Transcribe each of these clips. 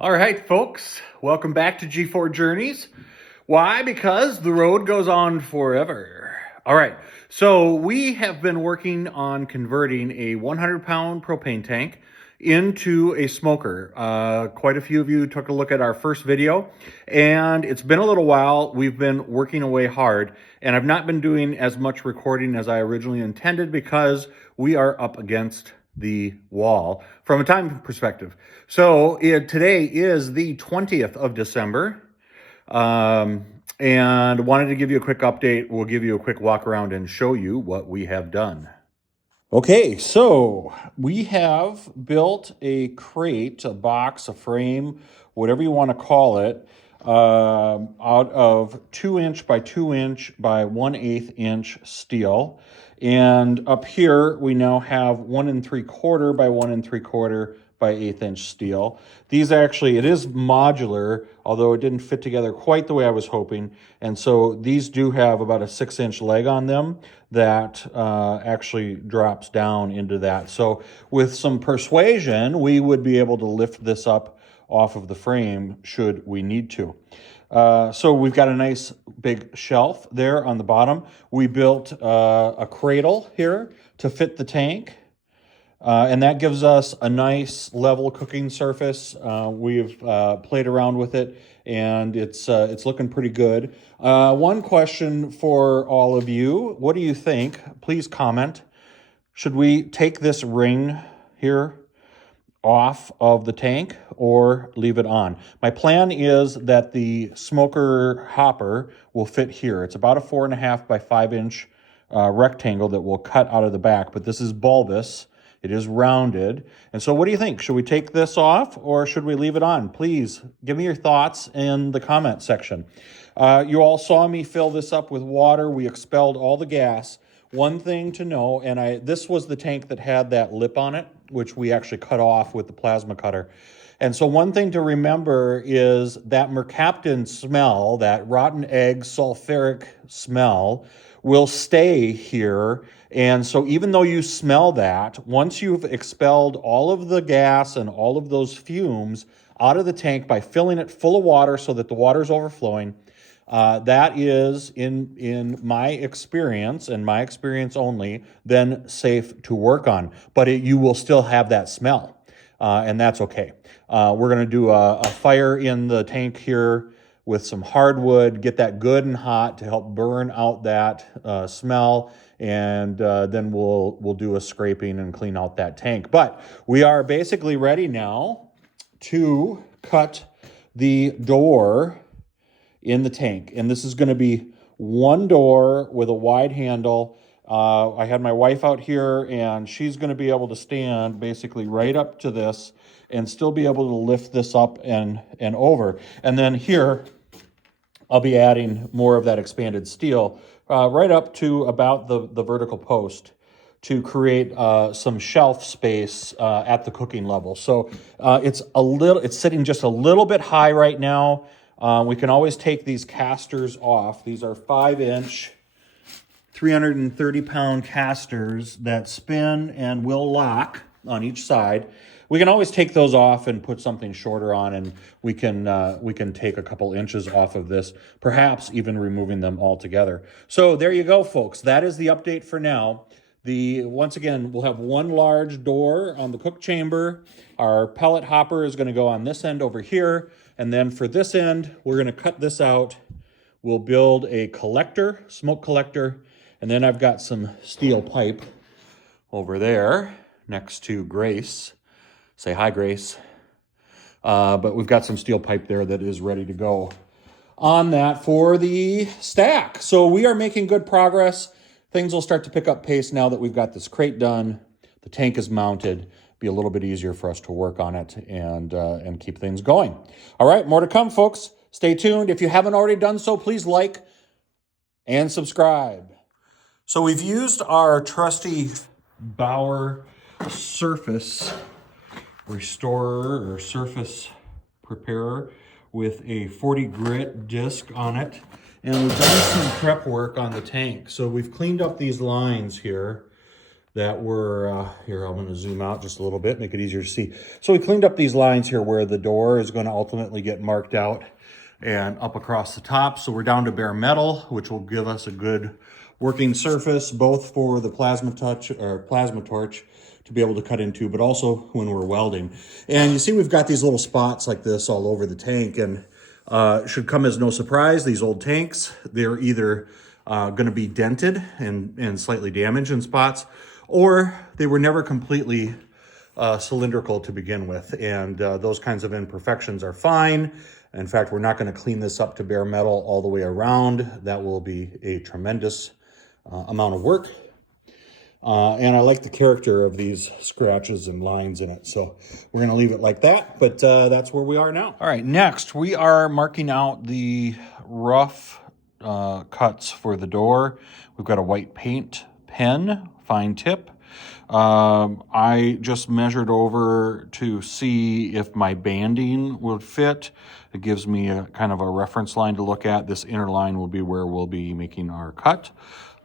All right, folks, welcome back to G4 Journeys. Why? Because the road goes on forever. All right, so we have been working on converting a 100-pound propane tank into a smoker. Quite a few of you took a look at our first video, and it's been a little while. We've been working away hard, and I've not been doing as much recording as I originally intended because we are up against the wall from a time perspective. So today is the 20th of December, and wanted to give you a quick update. We'll give you a quick walk around and show you what we have done. Okay, so we have built a crate, a box, a frame, whatever you want to call it, out of 2-inch by 2-inch by 1/8 inch steel. And up here, we now have 1 3/4 by 1 3/4 by 1/8 inch steel. These actually, it is modular, although it didn't fit together quite the way I was hoping. And so these do have about a 6-inch leg on them that actually drops down into that. So with some persuasion, we would be able to lift this up off of the frame should we need to. So we've got a nice big shelf there on the bottom. We built a cradle here to fit the tank. And that gives us a nice level cooking surface. We've played around with it, and it's looking pretty good. One question for all of you: what do you think? Please comment. Should we take this ring here off of the tank or leave it on? My plan is that the smoker hopper will fit here. It's about a 4.5 by 5 inch rectangle that will cut out of the back, but this is bulbous. It is rounded. And so what do you think? Should we take this off or should we leave it on? Please give me your thoughts in the comment section. You all saw me fill this up with water. We expelled all the gas. One thing to know, and this was the tank that had that lip on it, which we actually cut off with the plasma cutter. And so one thing to remember is that mercaptan smell, that rotten egg sulfuric smell, will stay here. And so even though you smell that, once you've expelled all of the gas and all of those fumes out of the tank by filling it full of water so that the water is overflowing, that is, in my experience, and my experience only, then safe to work on. But you will still have that smell, and that's okay. We're going to do a fire in the tank here with some hardwood, get that good and hot to help burn out that smell, and then we'll do a scraping and clean out that tank. But we are basically ready now to cut the door in the tank. And this is going to be one door with a wide handle. I had my wife out here, and she's going to be able to stand basically right up to this and still be able to lift this up and over. And then here, I'll be adding more of that expanded steel right up to about the vertical post to create some shelf space at the cooking level. So it's sitting just a little bit high right now. We can always take these casters off. These are 5-inch, 330-pound casters that spin and will lock on each side. We can always take those off and put something shorter on, and we can take a couple inches off of this, perhaps even removing them altogether. So there you go, folks. That is the update for now. Once again, we'll have one large door on the cook chamber. Our pellet hopper is going to go on this end over here. And then for this end, we're going to cut this out. We'll build a collector, smoke collector. And then I've got some steel pipe over there next to Grace. Say hi, Grace. But we've got some steel pipe there that is ready to go on that for the stack. So we are making good progress. Things will start to pick up pace now that we've got this crate done. The tank is mounted. Be a little bit easier for us to work on it and keep things going. All right, more to come, folks. Stay tuned. If you haven't already done so, please like and subscribe. So we've used our trusty Bauer surface restorer or surface preparer with a 40 grit disc on it. And we've done some prep work on the tank. So we've cleaned up these lines here that were, here, I'm gonna zoom out just a little bit, make it easier to see. So we cleaned up these lines here where the door is gonna ultimately get marked out and up across the top. So we're down to bare metal, which will give us a good working surface, both for the plasma torch to be able to cut into, but also when we're welding. And you see we've got these little spots like this all over the tank, and should come as no surprise, these old tanks, they're either gonna be dented and slightly damaged in spots, or they were never completely cylindrical to begin with. And those kinds of imperfections are fine. In fact, we're not gonna clean this up to bare metal all the way around. That will be a tremendous amount of work. And I like the character of these scratches and lines in it. So we're gonna leave it like that, but that's where we are now. All right, next we are marking out the rough cuts for the door. We've got a white paint pen, fine tip. I just measured over to see if my banding would fit. It gives me a kind of a reference line to look at. This inner line will be where we'll be making our cut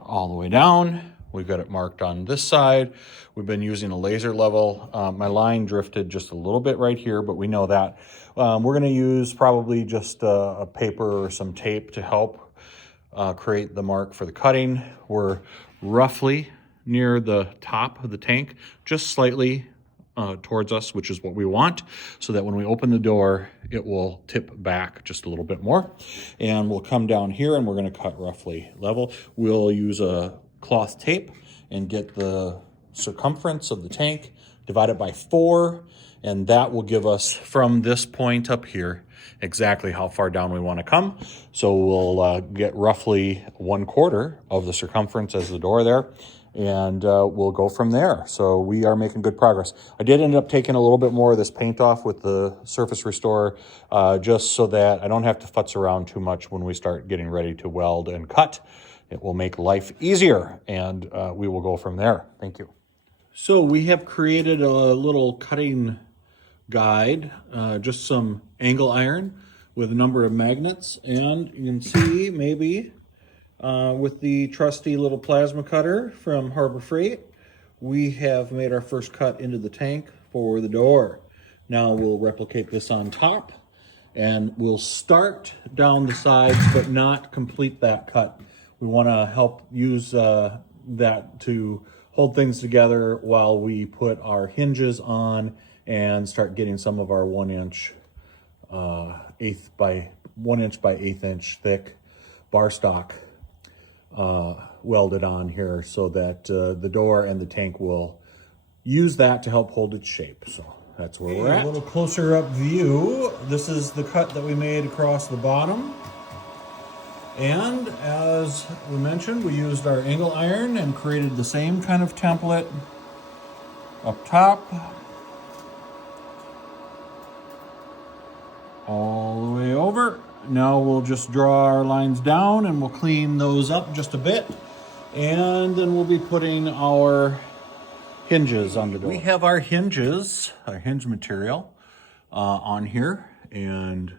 all the way down. We've got it marked on this side. We've been using a laser level. My line drifted just a little bit right here, but we know that. We're gonna use probably just a paper or some tape to help create the mark for the cutting. We're roughly near the top of the tank, just slightly towards us, which is what we want, so that when we open the door, it will tip back just a little bit more. And we'll come down here and we're gonna cut roughly level. We'll use a cloth tape and get the circumference of the tank, divide it by 4, and that will give us from this point up here exactly how far down we want to come. So we'll get roughly 1/4 of the circumference as the door there, and we'll go from there. So we are making good progress. I did end up taking a little bit more of this paint off with the surface restorer, just so that I don't have to futz around too much when we start getting ready to weld and cut. It will make life easier, and we will go from there. Thank you. So we have created a little cutting guide, just some angle iron with a number of magnets, and you can see maybe with the trusty little plasma cutter from Harbor Freight, we have made our first cut into the tank for the door. Now we'll replicate this on top, and we'll start down the sides but not complete that cut. We want to help use that to hold things together while we put our hinges on and start getting some of our 1-inch 1/8 by 1/8 inch thick bar stock welded on here, so that the door and the tank will use that to help hold its shape. So that's where we're at. A little closer up view. This is the cut that we made across the bottom. And as we mentioned, we used our angle iron and created the same kind of template up top, all the way over. Now we'll just draw our lines down and we'll clean those up just a bit. And then we'll be putting our hinges on the door. We have our hinges, our hinge material on here, and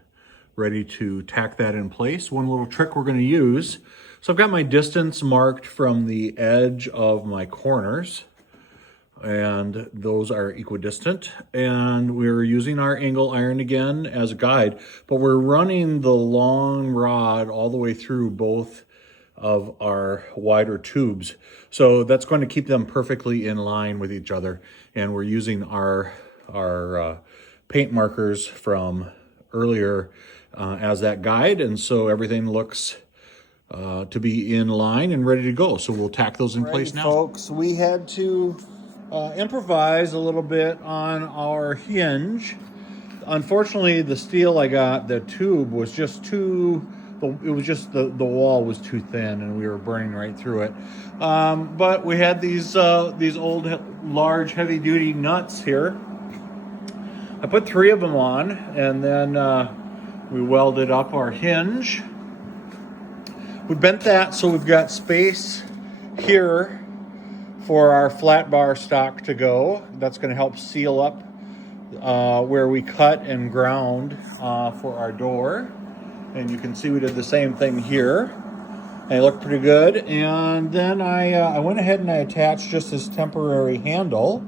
ready to tack that in place. One little trick we're going to use. So I've got my distance marked from the edge of my corners, and those are equidistant. And we're using our angle iron again as a guide, but we're running the long rod all the way through both of our wider tubes. So that's going to keep them perfectly in line with each other. And we're using our paint markers from earlier as that guide, and so everything looks to be in line and ready to go. So we'll tack those in place now. Folks, we had to improvise a little bit on our hinge. Unfortunately, the steel I got, the tube was just too, it was just the wall was too thin, and we were burning right through it. But we had these old, large, heavy-duty nuts here. I put 3 of them on, and then we welded up our hinge. We bent that so we've got space here for our flat bar stock to go. That's going to help seal up where we cut and ground for our door. And you can see we did the same thing here. They look pretty good. And then I went ahead and I attached just this temporary handle.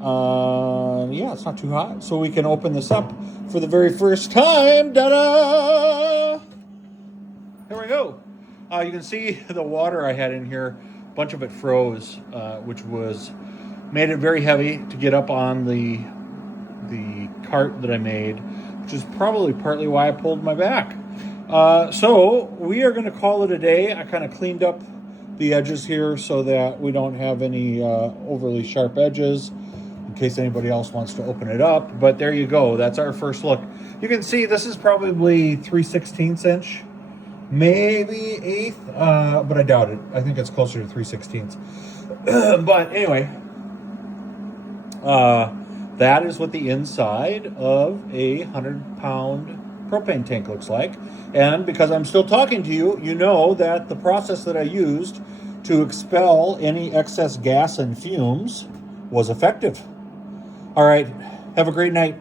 Yeah, it's not too hot. So we can open this up for the very first time. Ta-da! Here we go. You can see the water I had in here. A bunch of it froze, which made it very heavy to get up on the cart that I made, which is probably partly why I pulled my back. So we are going to call it a day. I kind of cleaned up the edges here so that we don't have any overly sharp edges in case anybody else wants to open it up. But there you go. That's our first look. You can see this is probably 3/16 inch, maybe 1/8, but I doubt it. I think it's closer to 3/16. But anyway, that is what the inside of a 100-pound propane tank looks like. And because I'm still talking to you, you know that the process that I used to expel any excess gas and fumes was effective. All right, have a great night.